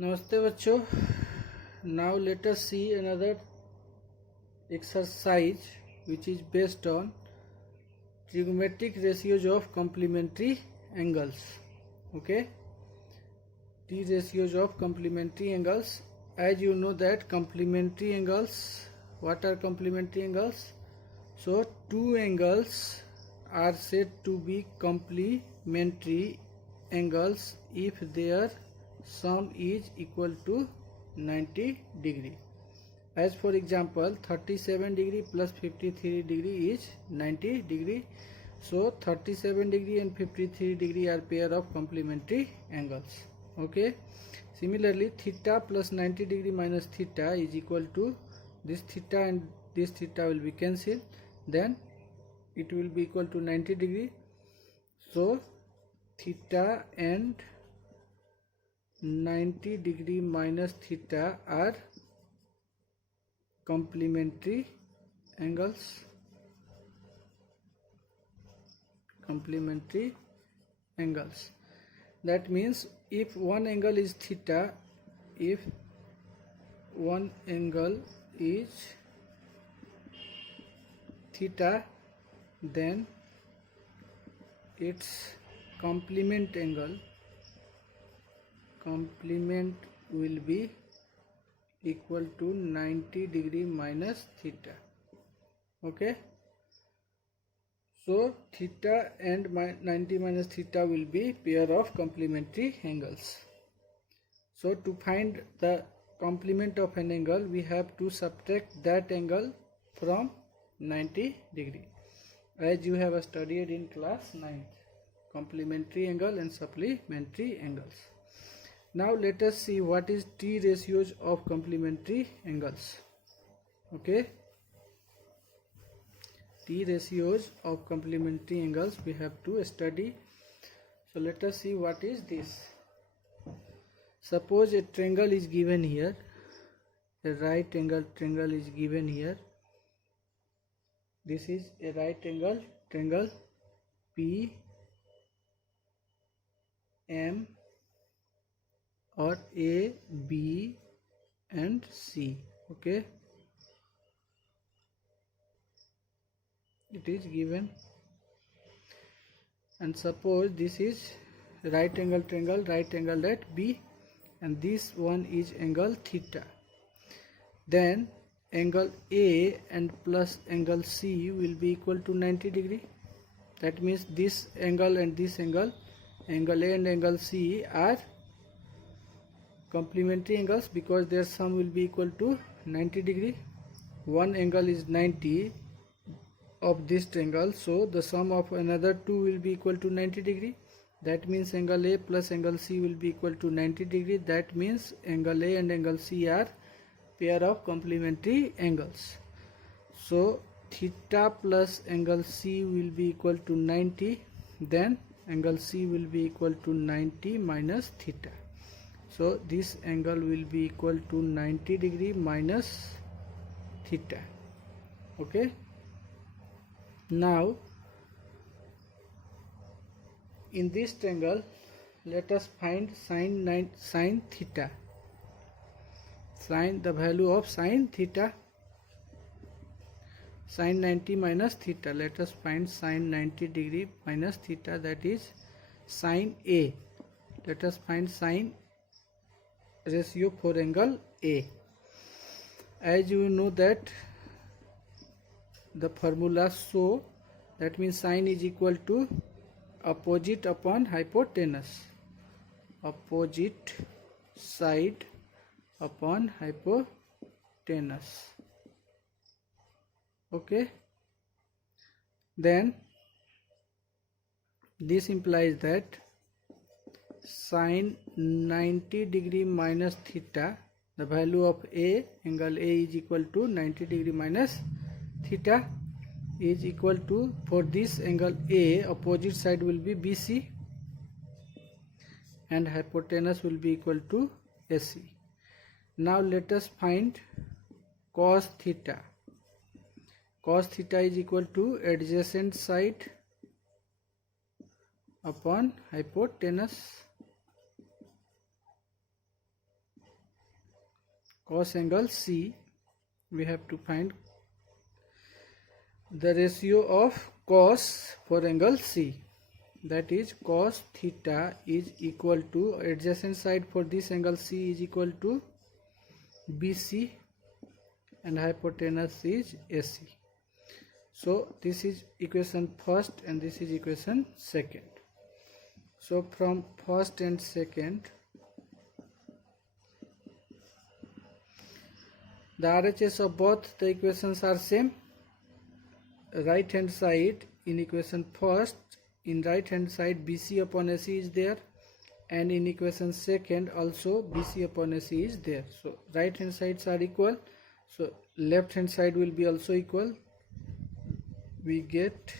नमस्ते बच्चों. Now let us see another exercise which is based on trigonometric ratios of complementary angles. Okay, T ratios of complementary angles. As you know that complementary angles, what are complementary angles? So two angles are said to be complementary angles if their sum is equal to 90 degree. As for example, 37 degree plus 53 degree is 90 degree. So 37 degree and 53 degree are pair of complementary angles. Okay. Similarly, theta plus 90 degree minus theta is equal to this theta, and this theta will be cancelled. Then it will be equal to 90 degree. So theta and 90 degree minus theta are complementary angles. Complementary angles. That means if one angle is theta, if one angle is theta, then its complement angle will be equal to 90 degree minus theta. Okay, so theta and 90 minus theta will be pair of complementary angles. So to find the complement of an angle, we have to subtract that angle from 90 degree, as you have studied in class 9th, complementary angle and supplementary angles. Now let us see what is T ratios of complementary angles. Okay, T ratios of complementary angles we have to study. So let us see what is this. Suppose a triangle is given here, a right angle triangle is given here. This is a right angle triangle P M or A, B and C. Okay, it is given, and suppose this is right angle triangle, right angle at B, and this one is angle theta. Then angle A and plus angle C will be equal to 90 degree. That means this angle and this angle, angle A and angle C, are complementary angles because their sum will be equal to 90 degree. One angle is 90 of this triangle, so the sum of another two will be equal to 90 degree. That means angle A plus angle C will be equal to 90 degree. That means angle A and angle C are pair of complementary angles. So theta plus angle C will be equal to 90. Then angle C will be equal to 90 minus theta. So this angle will be equal to 90 degree minus theta. Okay. Now in this triangle, let us find sin theta. Find the value of sin theta. Sin 90 minus theta. Let us find sin 90 degree minus theta, that is sin A. Let us find sin ratio for angle A. As you know that the formula show, that means sin is equal to opposite upon hypotenuse, opposite side upon hypotenuse. Okay, then this implies that sin 90 degree minus theta, the value of A, angle A is equal to 90 degree minus theta, is equal to, for this angle A, opposite side will be BC and hypotenuse will be equal to AC. Now let us find cos theta. Cos theta is equal to adjacent side upon hypotenuse. cos angle C, we have to find the ratio of cos for angle C. That is cos theta is equal to, adjacent side for this angle C is equal to BC and hypotenuse is AC. So this is equation first and this is equation second. So from first and second, the RHS of both the equations are same. Right hand side in equation first, in right hand side BC upon AC is there, and in equation second also BC upon AC is there. So right hand sides are equal, so left hand side will be also equal. We get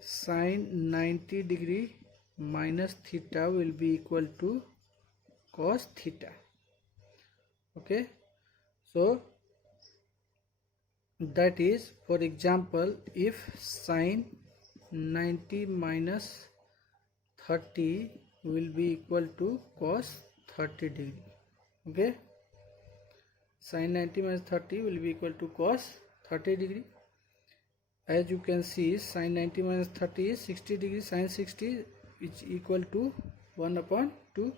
sine 90 degree minus theta will be equal to cos theta. Okay, so that is, for example, if sine 90 minus 30 will be equal to cos 30 degree. Okay, sine 90 minus 30 will be equal to cos 30 degree. As you can see, sine 90 minus 30 is 60 degree, sine 60 is equal to 1 upon 2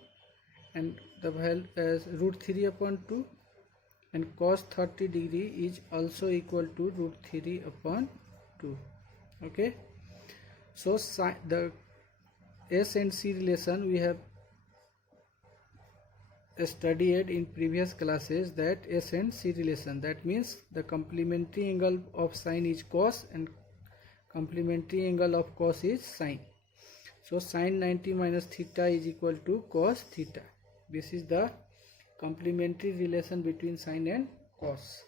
and the value as root 3 upon 2, and cos 30 degree is also equal to root 3 upon 2. Okay, so the S and C relation we have studied in previous classes, that S and C relation, that means the complementary angle of sine is cos and complementary angle of cos is sine. So sine 90 minus theta is equal to cos theta. This is the complementary relation between sine and cos.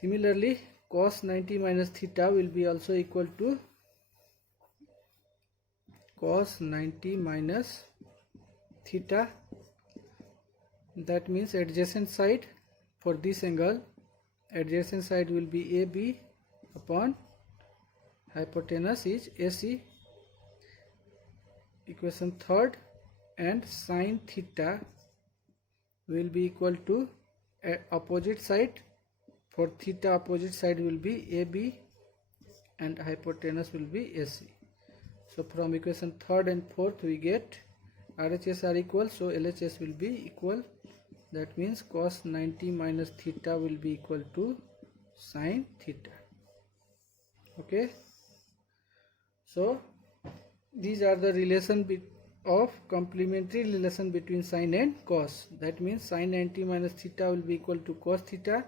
Similarly, cos 90 minus theta will be also equal to cos 90 minus theta. That means adjacent side for this angle, adjacent side will be AB upon hypotenuse is AC. Equation third, and sine theta will be equal to opposite side, for theta opposite side will be AB and hypotenuse will be AC. So from equation third and fourth we get RHS are equal, so LHS will be equal. That means cos 90 minus theta will be equal to sine theta. Okay, so these are the relation of complementary relation between sine and cos. That means sine 90 minus theta will be equal to cos theta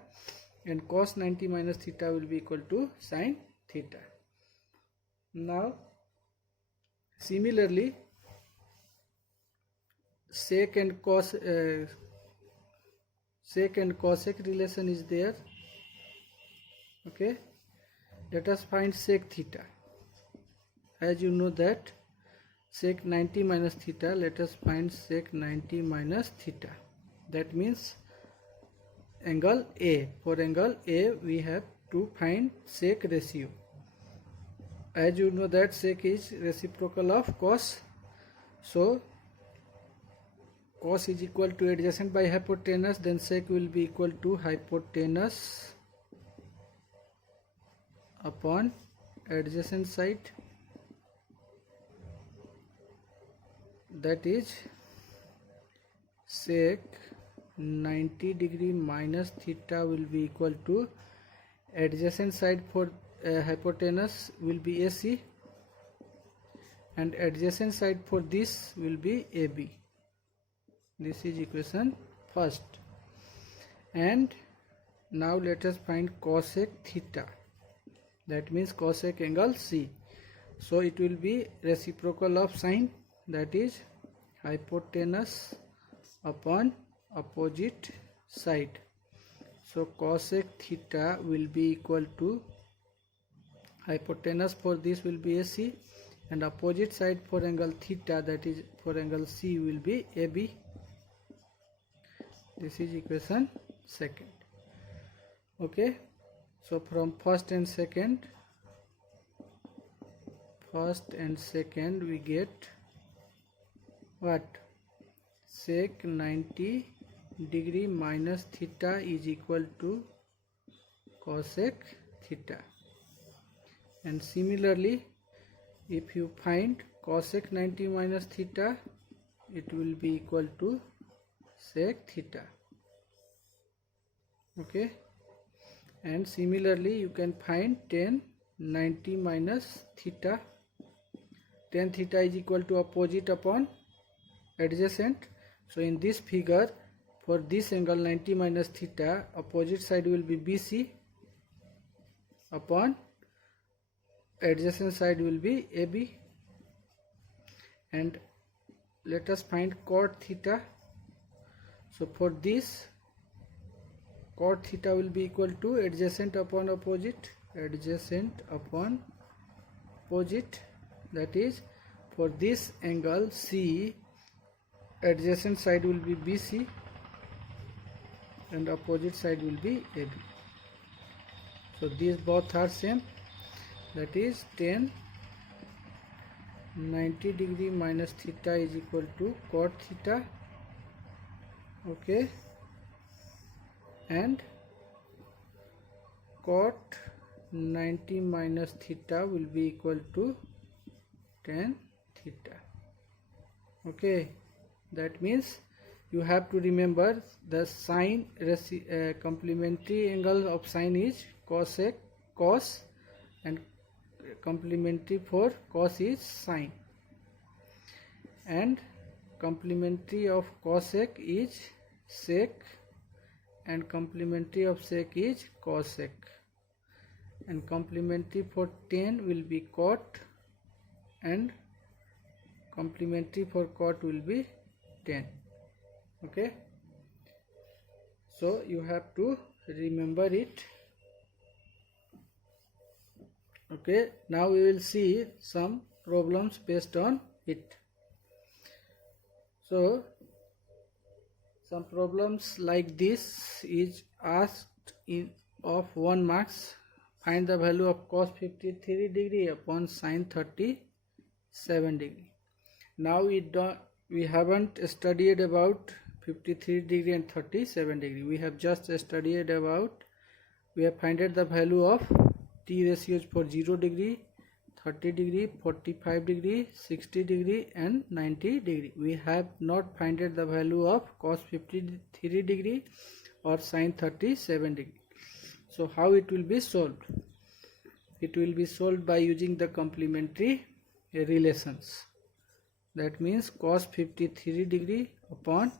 and cos 90 minus theta will be equal to sine theta. Now similarly, sec and cosec relation is there. Okay, let us find sec theta. As you know that sec 90 minus theta, let us find sec 90 minus theta. That means angle A. For angle A we have to find sec ratio. As you know that sec is reciprocal of cos, so cos is equal to adjacent by hypotenuse, then sec will be equal to hypotenuse upon adjacent side, that is sec 90 degree minus theta will be equal to adjacent side for hypotenuse will be AC and adjacent side for this will be AB. This is equation first. And now let us find cosec theta. That means cosec angle C. So it will be reciprocal of sine, that is hypotenuse upon opposite side. So cosec theta will be equal to hypotenuse for this will be AC and opposite side for angle theta, that is for angle C, will be AB. This is equation second. Okay, so from first and second we get what? sec 90 degree minus theta is equal to cosec theta. And similarly, if you find cosec 90 minus theta, it will be equal to sec theta. Okay, and similarly you can find tan 90 minus theta. Tan theta is equal to opposite upon adjacent. So in this figure, for this angle 90 minus theta, opposite side will be BC upon adjacent side will be AB. And let us find cot theta. So for this, cot theta will be equal to adjacent upon opposite, adjacent upon opposite. That is, for this angle C, adjacent side will be BC and opposite side will be AB. So these both are same. That is tan 90 degree minus theta is equal to cot theta. Okay, and cot 90 minus theta will be equal to tan theta. Okay, that means you have to remember the sine complementary angle of sine is cosec, cos, and complementary for cos is sine, and complementary of cosec is sec, and complementary of sec is cosec, and complementary for tan will be cot, and complementary for cot will be tan. Okay, so you have to remember it. Okay, now we will see some problems based on it. So some problems like this is asked of 1 marks. Find the value of cos 53 degree upon sin 37 degree. Now we haven't studied about 53 degree and 37 degree. We have just studied about, we have found the value of T ratios for 0 degree, 30 degree, 45 degree, 60 degree and 90 degree. We have not found the value of cos 53 degree or sin 37 degree. So how it will be solved? It will be solved by using the complementary relations. That means cos 53 degree upon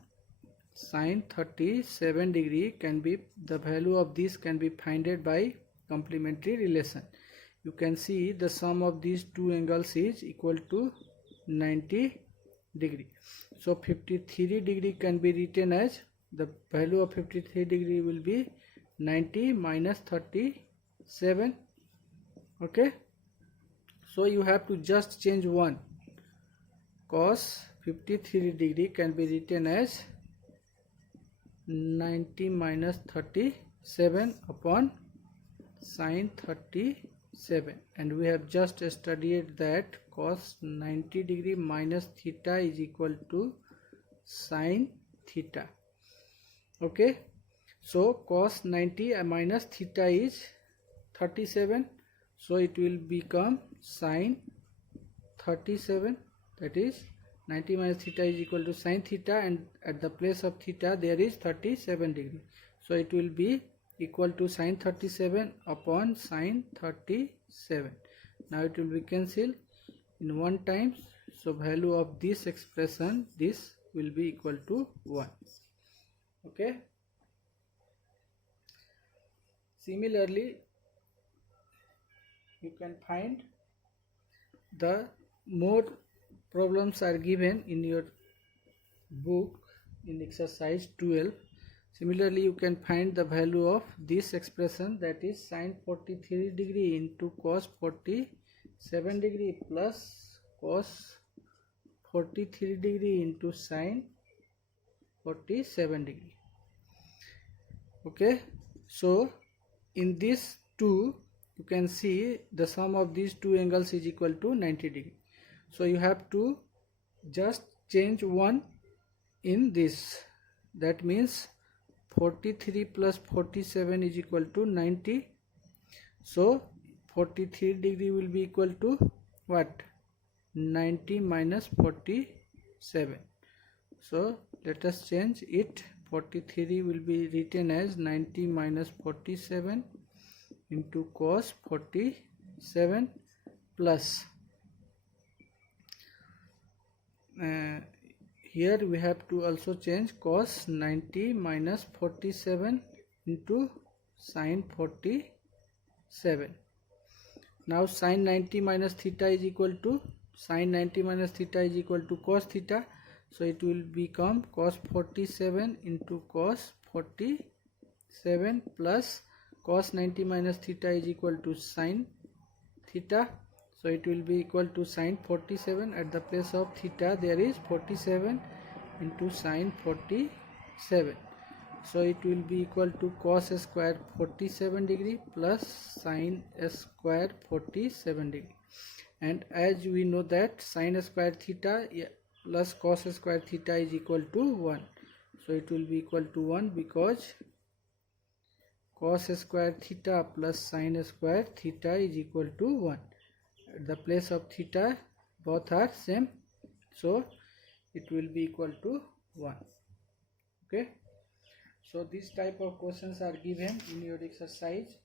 sin 37 degree can be, the value of this can be found by complementary relation. You can see the sum of these two angles is equal to 90 degree. So 53 degree can be written as, the value of 53 degree will be 90 minus 37. Okay, so you have to just change one. Cos 53 degree can be written as 90 minus 37 upon sin 37, and we have just studied that cos 90 degree minus theta is equal to sin theta. Okay, so cos 90 minus theta is 37, so it will become sin 37. That is 90 minus theta is equal to sin theta, and at the place of theta there is 37 degree. So it will be equal to sin 37 upon sin 37. Now it will be cancelled in one times. So value of this expression, this will be equal to 1. Okay. Similarly, you can find the more problems are given in your book in exercise 12. Similarly, you can find the value of this expression, that is sin 43 degree into cos 47 degree plus cos 43 degree into sin 47 degree. Okay, so in this two, you can see the sum of these two angles is equal to 90 degree. So you have to just change one in this. That means 43 plus 47 is equal to 90. So 43 degree will be equal to what? 90 minus 47. So let us change it. 43 will be written as 90 minus 47 into cos 47 plus here we have to also change cos 90 minus 47 into sin 47. Now sin 90 minus theta is equal to cos theta. So it will become cos 47 into cos 47 plus cos 90 minus theta is equal to sin theta. So it will be equal to sin 47. At the place of theta there is 47 into sin 47. So it will be equal to cos square 47 degree plus sin square 47 degree. And as we know that sin square theta plus cos square theta is equal to 1. So it will be equal to 1 because cos square theta plus sin square theta is equal to 1. At the place of theta both are same, so it will be equal to 1. Okay, so this type of questions are given in your exercise.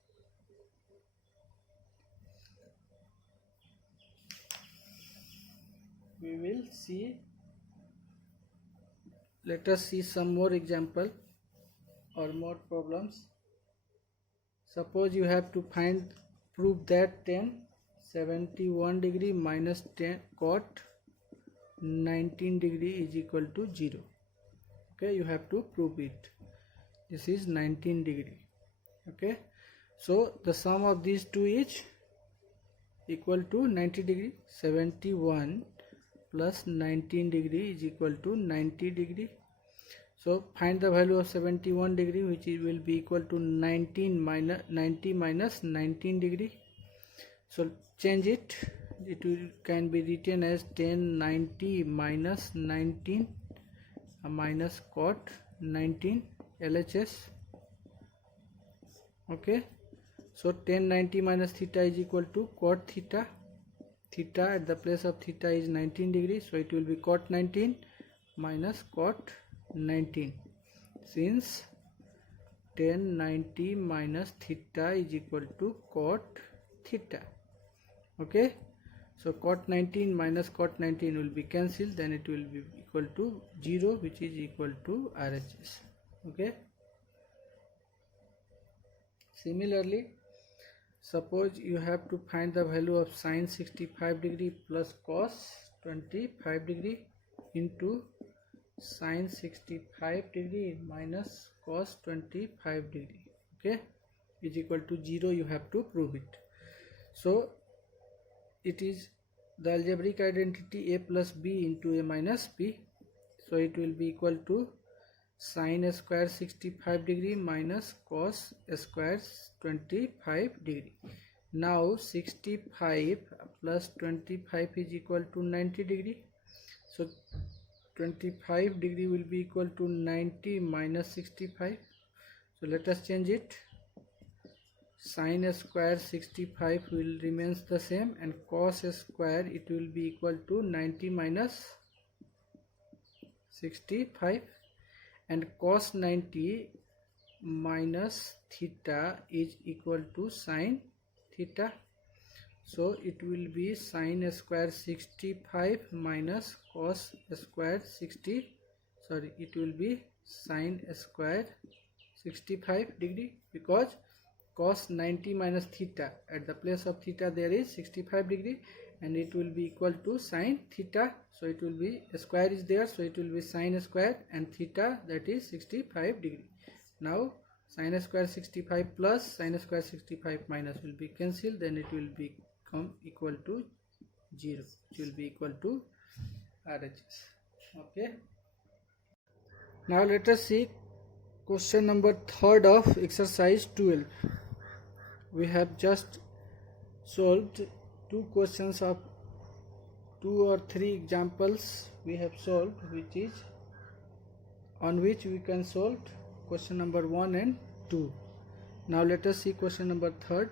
We will see, let us see some more example or more problems. Suppose you have to prove that 71 degree minus 10 cot 19 degree is equal to 0. Okay, you have to prove it. This is 19 degree. Okay, so the sum of these two is equal to 90 degree. 71 plus 19 degree is equal to 90 degree. So find the value of 71 degree, which will be equal to 90 minus 19 degree. So change it. It can be written as 1090 minus 19 minus cot 19 LHS. Okay, so 1090 minus theta is equal to cot theta. Theta at the place of theta is 19 degree, so it will be cot 19 minus cot 19. Since 1090 minus theta is equal to cot theta. Okay, so cot 19 minus cot 19 will be cancelled, then it will be equal to 0, which is equal to RHS. Okay, similarly, suppose you have to find the value of sin 65 degree plus cos 25 degree into sin 65 degree minus cos 25 degree, okay, is equal to 0. You have to prove it. So it is the algebraic identity a plus b into a minus b. So it will be equal to sin square 65 degree minus cos square 25 degree. Now 65 plus 25 is equal to 90 degree. So 25 degree will be equal to 90 minus 65. So let us change it. Sin square 65 will remains the same, and cos square it will be equal to 90 minus 65, and cos 90 minus theta is equal to sin theta. So it will be sin square 65 minus cos square it will be sin square 65 degree, because cos 90 minus theta, at the place of theta there is 65 degree, and it will be equal to sin theta. So it will be square is there, so it will be sin square, and theta, that is 65 degree. Now sin square 65 plus sin square 65 minus will be cancelled, then it will become equal to 0, it will be equal to RHS. Okay, now let us see question number 3 of exercise 12. We have just solved 2 questions of 2 or 3 examples we have solved, which is on which we can solve question number 1 and 2. Now let us see question number 3.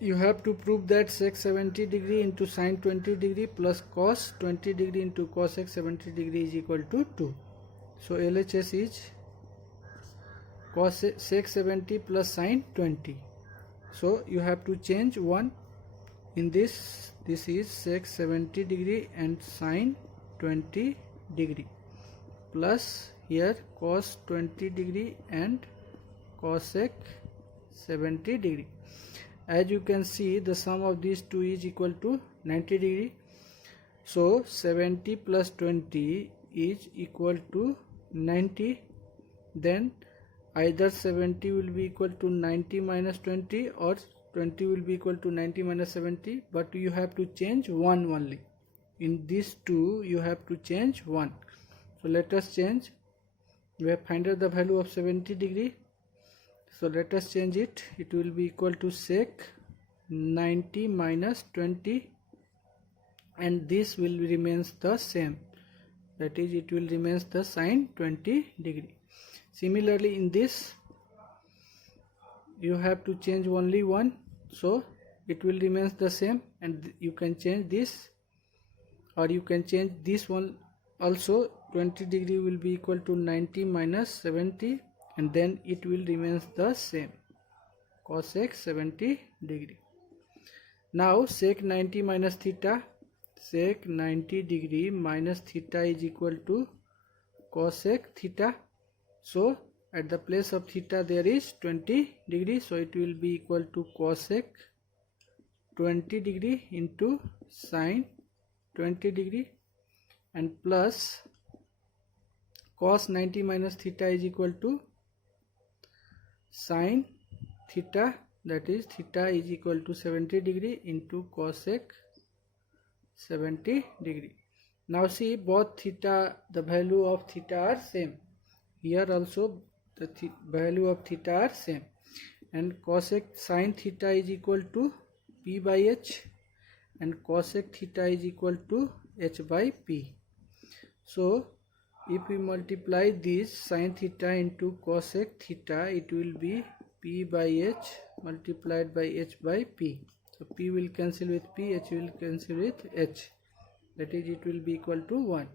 You have to prove that sec 70 degree into sin 20 degree plus cos 20 degree into cosec 70 degree is equal to 2. So LHS is cos sec 70 plus sin 20. So you have to change 1 in this. This is sec 70 degree and sin 20 degree plus here cos 20 degree and cosec 70 degree. As you can see, the sum of these two is equal to 90 degree. So 70 plus 20 is equal to 90. Then either 70 will be equal to 90 minus 20 or 20 will be equal to 90 minus 70. But you have to change 1 only. In these two you have to change 1. So let us change. We have found out the value of 70 degree. So let us change it. It will be equal to sec 90 minus 20 and this will remains the same. That is, it will remains the sin 20 degree. Similarly, in this you have to change only 1. So it will remains the same and you can change this or you can change this one also. 20 degree will be equal to 90 minus 70 and then it will remains the same, cosec 70 degree. Now sec 90 minus theta, sec 90 degree minus theta is equal to cosec theta. So at the place of theta there is 20 degree, so it will be equal to cosec 20 degree into sin 20 degree and plus cos 90 minus theta is equal to sin theta, that is theta is equal to 70 degree into cosec 70 degree. Now see, both theta, the value of theta are same. Here also the value of theta are same and cosec sin theta is equal to p by h and cosec theta is equal to h by p. So if we multiply this sin theta into cosec theta, it will be p by h multiplied by h by p. So p will cancel with p, h will cancel with h. That is, it will be equal to 1.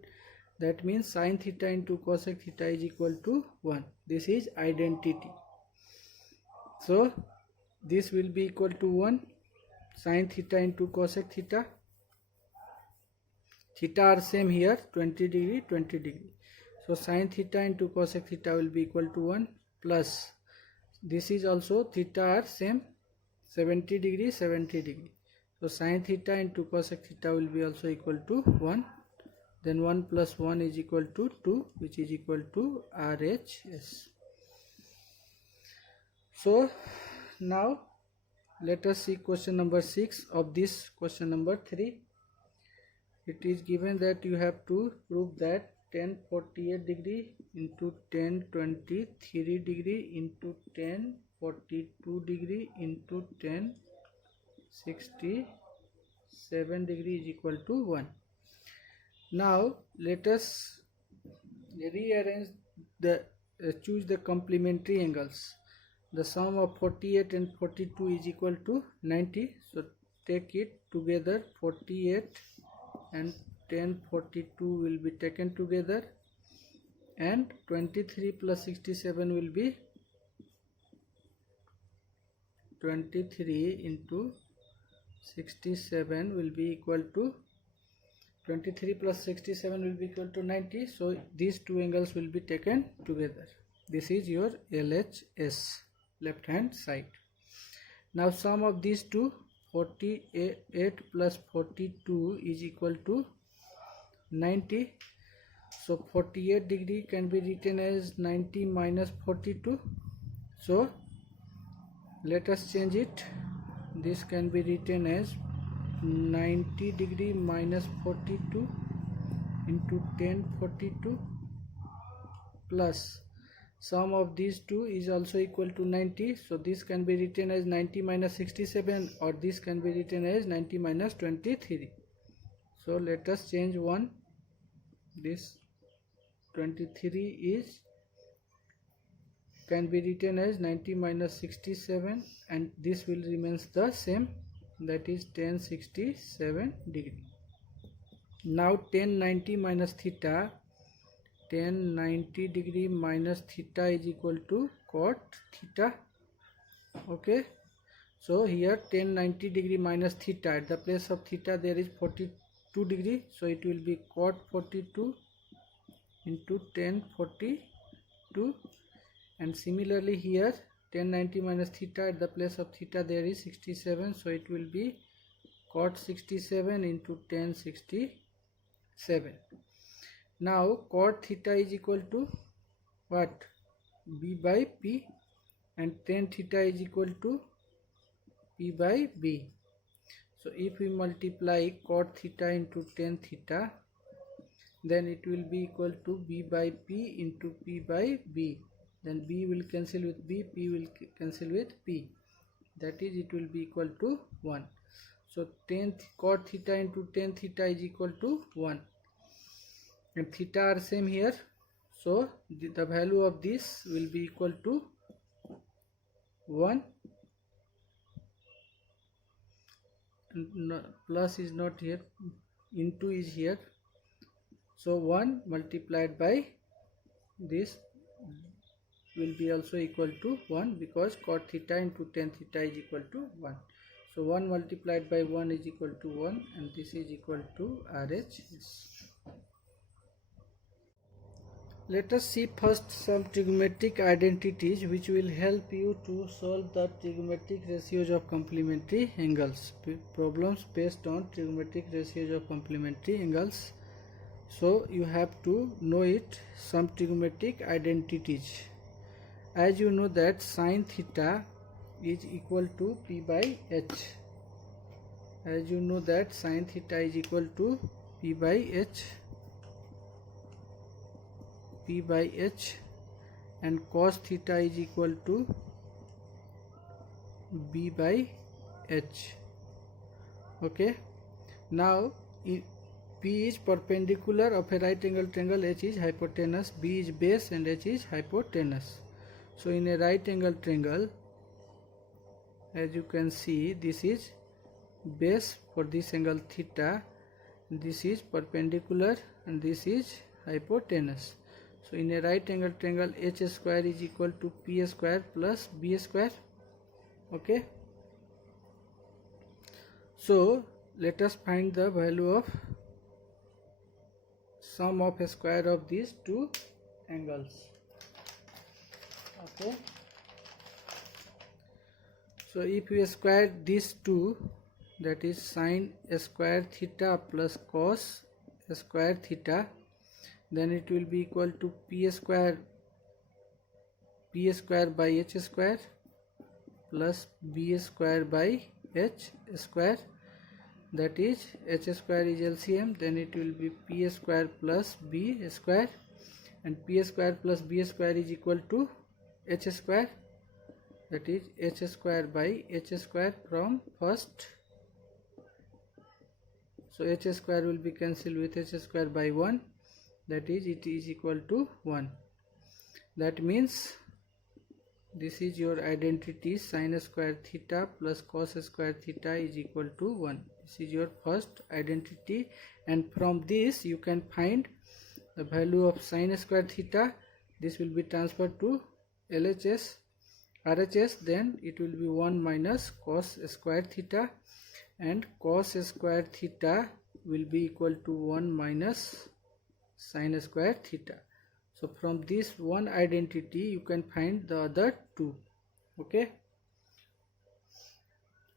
That means sin theta into cosec theta is equal to 1. This is identity. So this will be equal to 1. Sin theta into cosec theta. Theta are same here, 20 degree, 20 degree. So sin theta into cosec theta will be equal to 1 plus this is also theta are same, 70 degree, 70 degree. So sin theta into cosec theta will be also equal to 1. Then 1 plus 1 is equal to 2, which is equal to RHS. So now let us see question number 6 of this question number 3. It is given that you have to prove that 1048 degree into 1023 degree into 1042 degree into 1067 degree is equal to 1. Now let us rearrange the choose the complementary angles. The sum of 48 and 42 is equal to 90. So take it together, 48 and 1042 will be taken together and 23 plus 67 will be 23 into 67 will be equal to 23 plus 67 will be equal to 90. So these two angles will be taken together. This is your LHS, left hand side. Now sum of these two, 48 plus 42 is equal to 90. So 48 degree can be written as 90 minus 42. So let us change it. This can be written as 90 degree minus 42 into 1042 plus sum of these two is also equal to 90. So this can be written as 90 minus 67 or this can be written as 90 minus 23. So let us change one, this 23 is can be written as 90 minus 67, and this will remains the same, that is 1067 degree. Now 1090 minus theta, 1090 degree minus theta is equal to cot theta. Okay, so here 1090 degree minus theta, at the place of theta there is 42 degree, so it will be cot 42 into 1042, and similarly here 1090 minus theta, at the place of theta there is 67, so it will be cot 67 into 1067. Now cot theta is equal to what? B by P, and tan theta is equal to P by B. So if we multiply cot theta into tan theta, then it will be equal to B by P into P by B. Then B will cancel with B, P will cancel with P. That is, it will be equal to 1. So cot theta into tan theta is equal to 1. And theta are same here. So the value of this will be equal to 1. No, plus is not here, into is here. So 1 multiplied by this will be also equal to 1, because cot theta into tan theta is equal to 1. So 1 multiplied by 1 is equal to 1, and this is equal to RHS. Let us see first some trigonometric identities which will help you to solve the trigonometric ratios of complementary angles. Problems based on trigonometric ratios of complementary angles. So you have to know it, some trigonometric identities. As you know that sin theta is equal to P by H. As you know that sin theta is equal to P by H. P by H, and cos theta is equal to B by H. Okay, now P is perpendicular of a right angle triangle, H is hypotenuse, B is base and H is hypotenuse. So in a right angle triangle, as you can see, this is base for this angle theta, this is perpendicular, and this is hypotenuse. So in a right angle triangle, H square is equal to P square plus B square. Okay, so let us find the value of sum of a square of these two angles. Okay, so if we square these two, that is sin square theta plus cos square theta, then it will be equal to P square by H square plus B square by H square, that is H square is LCM, then it will be P square plus B square, and P square plus B square is equal to H square, that is H square by H square from first. So H square will be cancelled with H square by 1, that is it is equal to 1. That means this is your identity, sin square theta plus cos square theta is equal to 1. This is your first identity, and from this you can find the value of sin square theta. This will be transferred to RHS, then it will be 1 minus cos square theta, and cos square theta will be equal to 1 minus sin square theta. So from this one identity you can find the other two. Okay,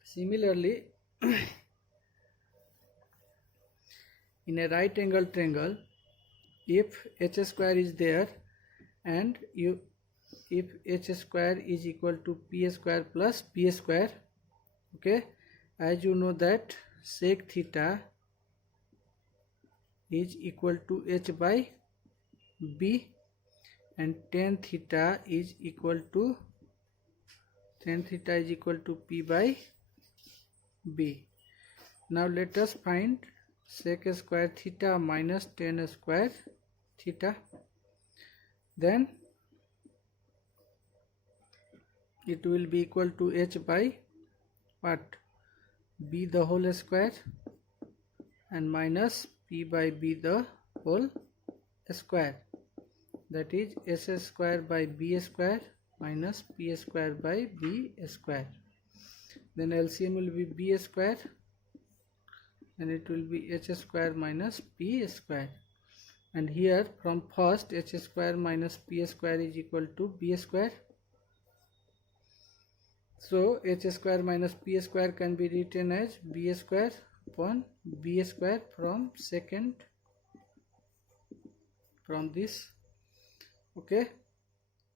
similarly in a right angle triangle, if H square is there and if H square is equal to P square plus B square, okay, as you know that sec theta is equal to H by B, and tan theta is equal to P by B. Now let us find sec square theta minus tan square theta. then it will be equal to h by what, b the whole square and minus p by b the whole square, that is s square by b square minus p square by b square. Then LCM will be b square and it will be h square minus p square, and here from first h square minus p square is equal to b square. So h square minus p square can be written as b square upon b square from second, from this. Okay,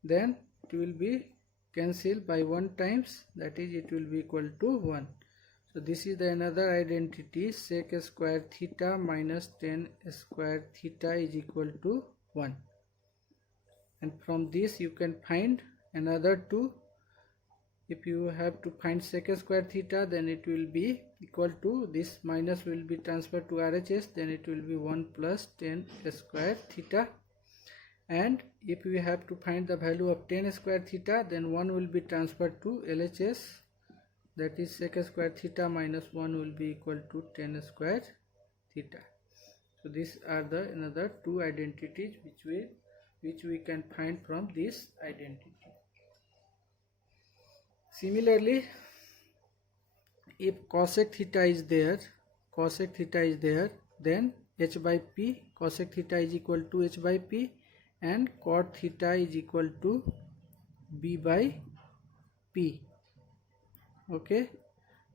then it will be cancelled by 1 times, that is it will be equal to 1. So this is the another identity, sec square theta minus tan square theta is equal to 1, and from this you can find another two. If you have to find sec square theta, then it will be equal to, this minus will be transferred to RHS, then it will be 1 plus tan square theta. And if we have to find the value of tan square theta, then 1 will be transferred to LHS, that is sec square theta minus 1 will be equal to tan square theta. So these are the another two identities which we can find from this identity. Similarly, if cosec theta is there, then h by p, cosec theta is equal to h by p, and cot theta is equal to b by p. Okay,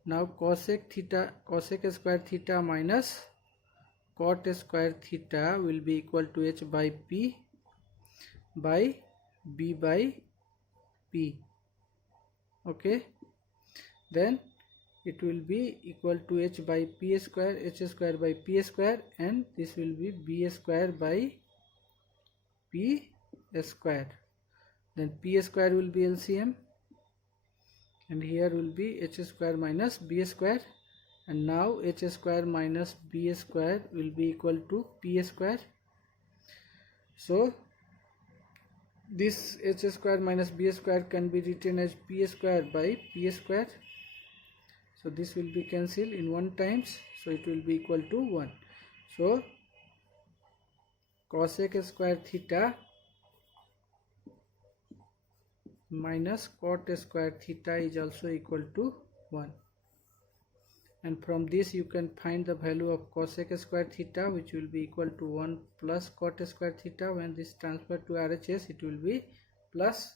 now cosec square theta minus cot square theta will be equal to h by p by b by p. Okay, then it will be equal to h by p square, h square by p square, and this will be b square by p square. Then p square will be LCM, and here will be h square minus b square, and now h square minus b square will be equal to p square. So this h square minus b square can be written as p square by p square. So this will be cancelled in 1 times, so it will be equal to 1. So cosec square theta minus cot square theta is also equal to 1, and from this you can find the value of cosec square theta, which will be equal to 1 plus cot square theta. When this transferred to RHS, it will be plus.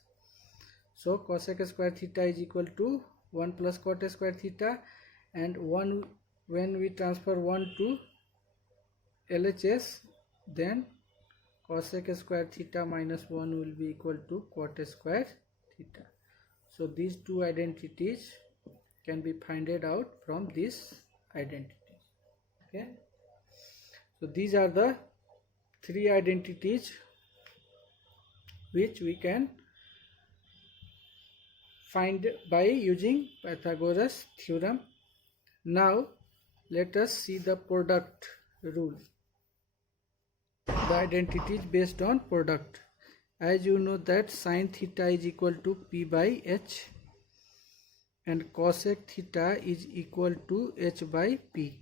So cosec square theta is equal to 1 plus cot square theta, and 1, when we transfer 1 to LHS, then cosec square theta minus 1 will be equal to cot square theta. So these two identities can be finded out from this identity. Okay, so these are the 3 identities which we can find by using Pythagoras theorem. Now let us see the product rule, the identities based on product. As you know that sin theta is equal to p by h, and cosec theta is equal to h by p.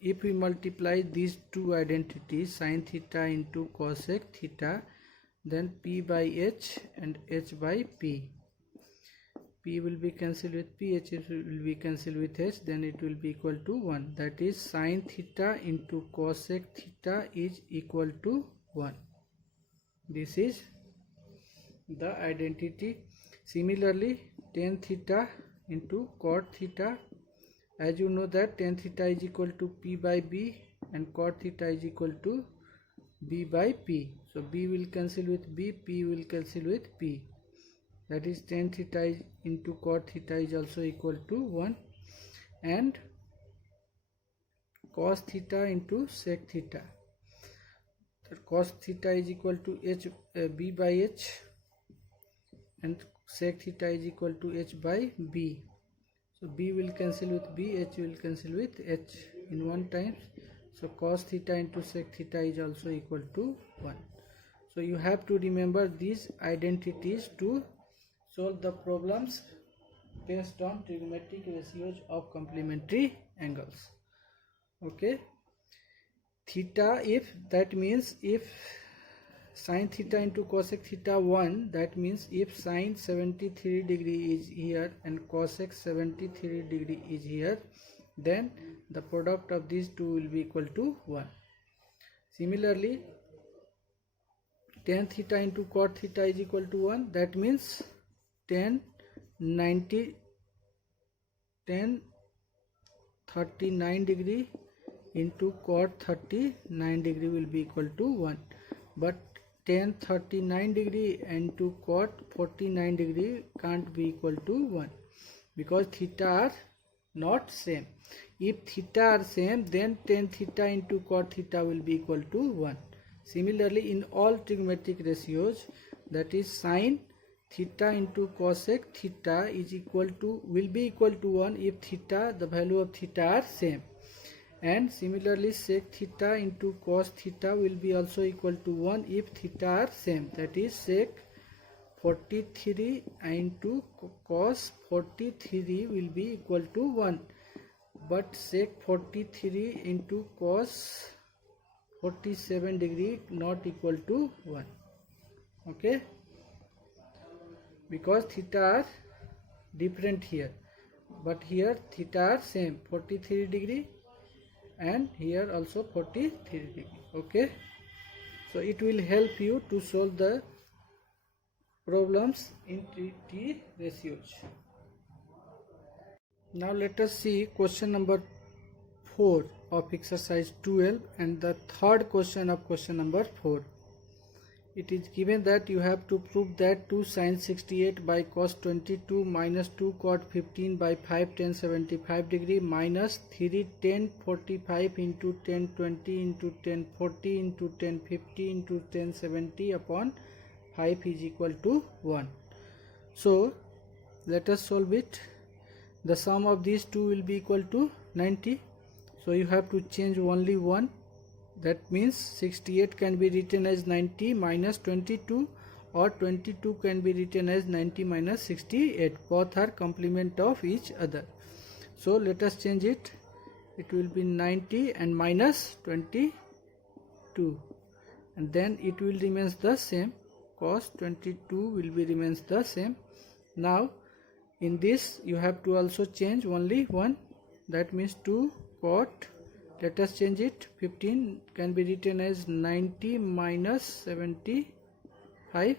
If we multiply these two identities, sin theta into cosec theta, then p by h and h by p. P will be cancelled with p, h will be cancelled with h, then it will be equal to 1. That is sin theta into cosec theta is equal to 1. This is the identity. Similarly, tan theta into cot theta, as you know that tan theta is equal to p by b and cot theta is equal to b by p. So b will cancel with b, p will cancel with p. That is tan theta into cot theta is also equal to 1, and cos theta into sec theta, that cos theta is equal to b by h, and sec theta is equal to h by b. So b will cancel with b, h will cancel with h in 1 time. So cos theta into sec theta is also equal to 1. So you have to remember these identities to solve the problems based on trigonometric ratios of complementary angles. Okay, theta, if that means if sine theta into cosec theta 1, that means if sine 73 degree is here and cosec 73 degree is here, then the product of these two will be equal to 1. Similarly, tan theta into cot theta is equal to 1, that means tan 39 degree into cot 39 degree will be equal to 1, but tan 39 degree into cot 49 degree can't be equal to 1 because theta are not same. If theta are same, then tan theta into cot theta will be equal to 1. Similarly, in all trigonometric ratios, that is sine theta into cosec theta will be equal to 1 if theta, the value of theta are same. And similarly, sec theta into cos theta will be also equal to 1 if theta are same. That is sec 43 into cos 43 will be equal to 1. But sec 43 into cos 47 degree not equal to 1. Okay, because theta are different here, but here theta are same, 43 degree, and here also 43 degree. Okay, so it will help you to solve the problems in T ratios. Now let us see question number 4 of exercise 12 and the third question of question number 4. It is given that you have to prove that 2 sin 68 by cos 22 minus 2 cot 15 by 5 tan 75 degree minus 3 tan 45 into tan 20 into tan 40 into tan 50 into tan 70 upon 5 is equal to 1. So let us solve it. The sum of these two will be equal to 90. So you have to change only one. That means 68 can be written as 90 minus 22, or 22 can be written as 90 minus 68. Both are complement of each other. So let us change it. It will be 90 and minus 22, and then it will remains the same. Cos 22 will be remains the same. Now in this you have to also change only one. That means 2 cot, let us change it, 15 can be written as 90 minus 75,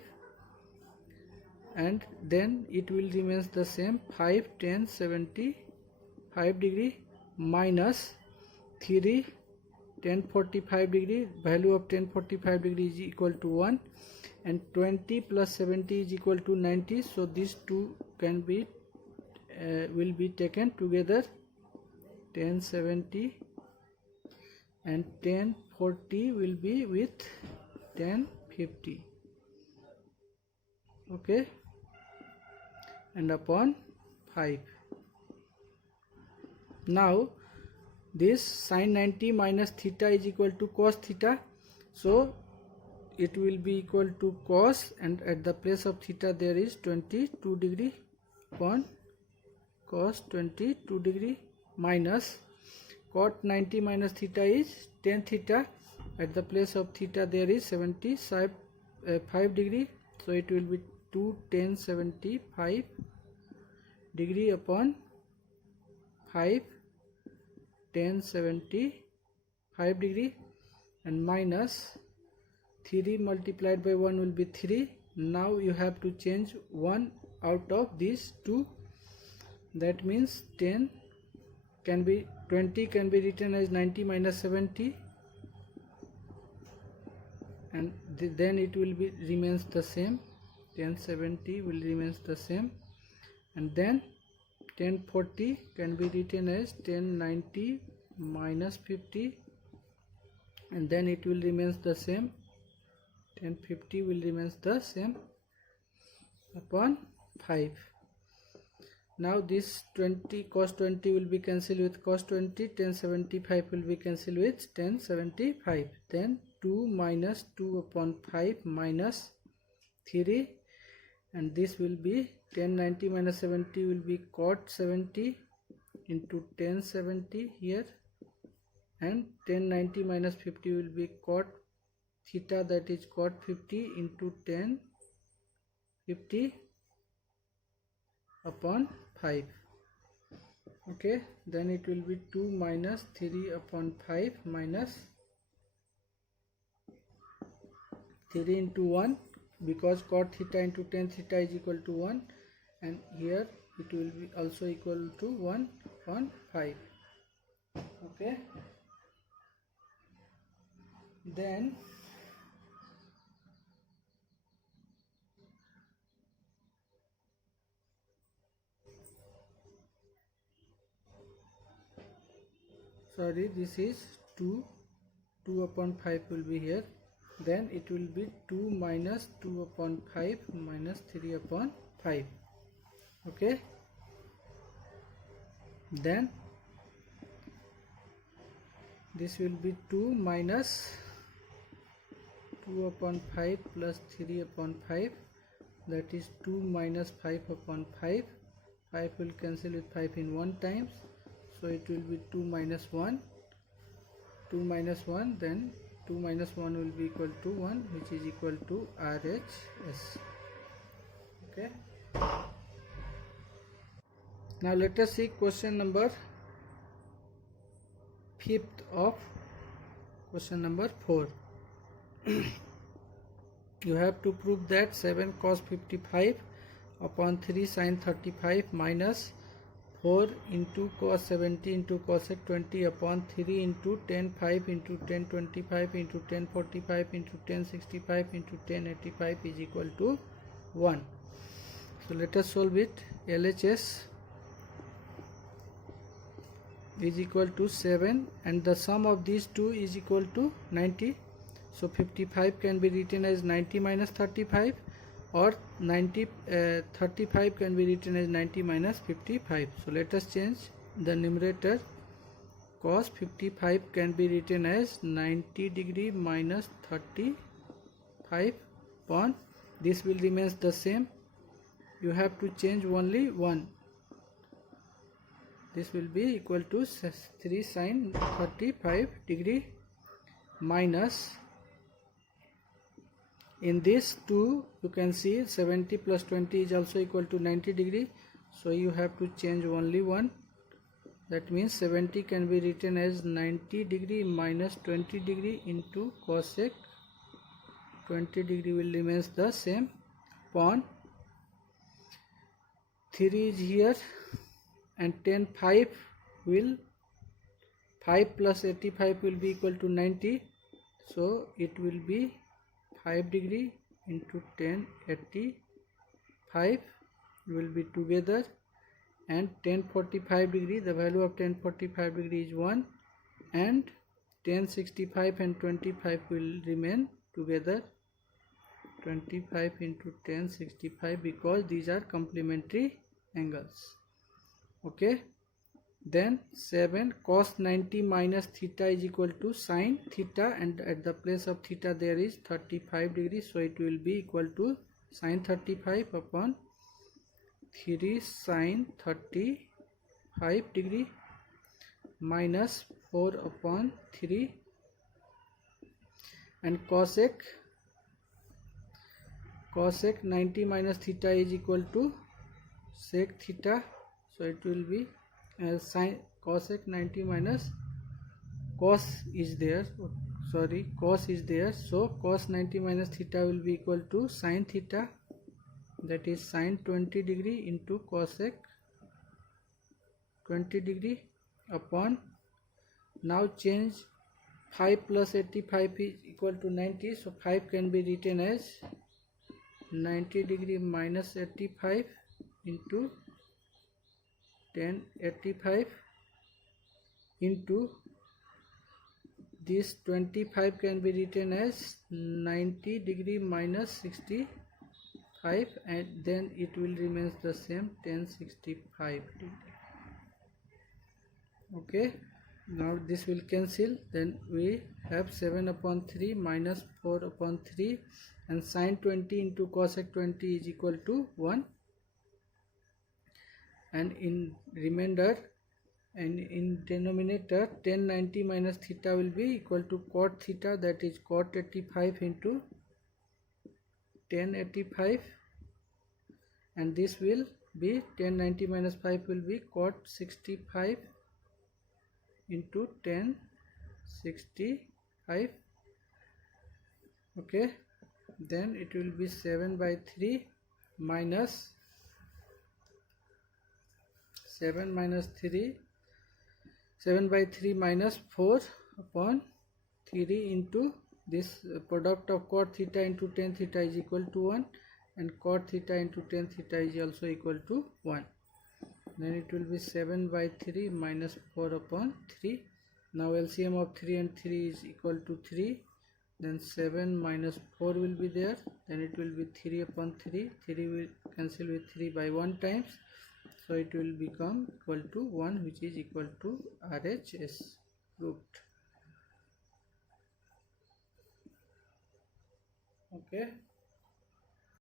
and then it will remains the same, 5 tan 75 degree minus 3 tan 45 degree, value of tan 45 degree is equal to 1, and 20 plus 70 is equal to 90. So these two can be will be taken together, tan 70 and tan 40 will be with tan 50. Okay, and upon 5. Now this sin 90 minus theta is equal to cos theta, so it will be equal to cos, and at the place of theta there is 22 degree upon cos 22 degree minus cot 90 minus theta is tan theta, at the place of theta there is 75 degree, so it will be 2 tan 75 degree upon 5 tan 75 degree, and minus 3 multiplied by 1 will be 3. Now you have to change one out of these two. That means 10 can be 20 can be written as 90 minus 70, and then it will be remains the same, tan 70 will remains the same, and then tan 40 can be written as tan 90 minus 50, and then it will remains the same, tan 50 will remains the same upon 5. Now this 20 cos 20 will be cancelled with cos 20, tan 75 will be cancelled with tan 75, then 2 minus 2 upon 5 minus 3, and this will be 1090 minus 70 will be cot 70 into 1070 here, and 1090 minus 50 will be cot theta, that is cot 50 into 1050 upon 5. Okay, then it will be 2 minus 3 upon 5 minus 3 into 1, because cot theta into tan theta is equal to 1, and here it will be also equal to 1 upon 5. Okay, then this is 2 upon 5 will be here, then it will be 2 minus 2 upon 5 minus 3 upon 5. Okay, then this will be 2 minus 2 upon 5 plus 3 upon 5, that is 2 minus 5 upon 5. 5 will cancel with 5 in 1 times, so it will be 2 minus 1, 2 minus 1, then 2 minus 1 will be equal to 1, which is equal to RHS. Okay, now let us see question number 5th of question number 4. You have to prove that 7 cos 55 upon 3 sin 35 minus 4 into cos 70 into cosec 20 upon 3 into tan 5 into tan 25 into tan 45 into tan 65 into tan 85 is equal to 1. So let us solve it. LHS is equal to 7 and the sum of these two is equal to 90. So 55 can be written as 90 minus 35, or 35 can be written as 90 minus 55. So let us change the numerator. Cos 55 can be written as 90 degree minus 35 upon, this will remains the same, you have to change only 1. This will be equal to 3 sin 35 degree minus, in this 2 you can see 70 plus 20 is also equal to 90 degree, so you have to change only 1. That means 70 can be written as 90 degree minus 20 degree into cosec 20 degree will remains the same upon 3 is here, and tan 5 will 5 plus 85 will be equal to 90, so it will be 5 degree into tan 85 will be together, and tan 45 degree, the value of tan 45 degree is 1, and tan 65 and 25 will remain together, 25 into tan 65, because these are complementary angles. Okay, then 7 cos 90 minus theta is equal to sin theta, and at the place of theta there is 35 degrees, so it will be equal to sin 35 upon 3 sin 35 degree minus 4 upon 3, and cosec 90 minus theta is equal to sec theta, so it will be sin cosec 90 minus cos is there, so cos 90 minus theta will be equal to sin theta, that is sin 20 degree into cosec 20 degree upon, now change 5 plus 85 is equal to 90, so 5 can be written as 90 degree minus 85 into tan 85 into this 25 can be written as 90 degree minus 65, and then it will remains the same tan 65 degree. Okay, Now this will cancel, then we have 7 upon 3 minus 4 upon 3, and sine 20 into cosec 20 is equal to 1, and in remainder and in denominator tan 90 minus theta will be equal to cot theta, that is cot 85 into tan 85, and this will be tan 90 minus 5 will be cot 65 into tan 65. Okay, then it will be 7 by 3 minus 7 minus 3, 7 by 3 minus 4 upon 3 into this product of cot theta into tan theta is equal to 1, and cot theta into tan theta is also equal to 1. Then it will be 7 by 3 minus 4 upon 3. Now LCM of 3 and 3 is equal to 3. Then 7 minus 4 will be there. Then it will be 3 upon 3. 3 will cancel with 3 by 1 times. So it will become equal to 1, which is equal to RHS proved. Okay.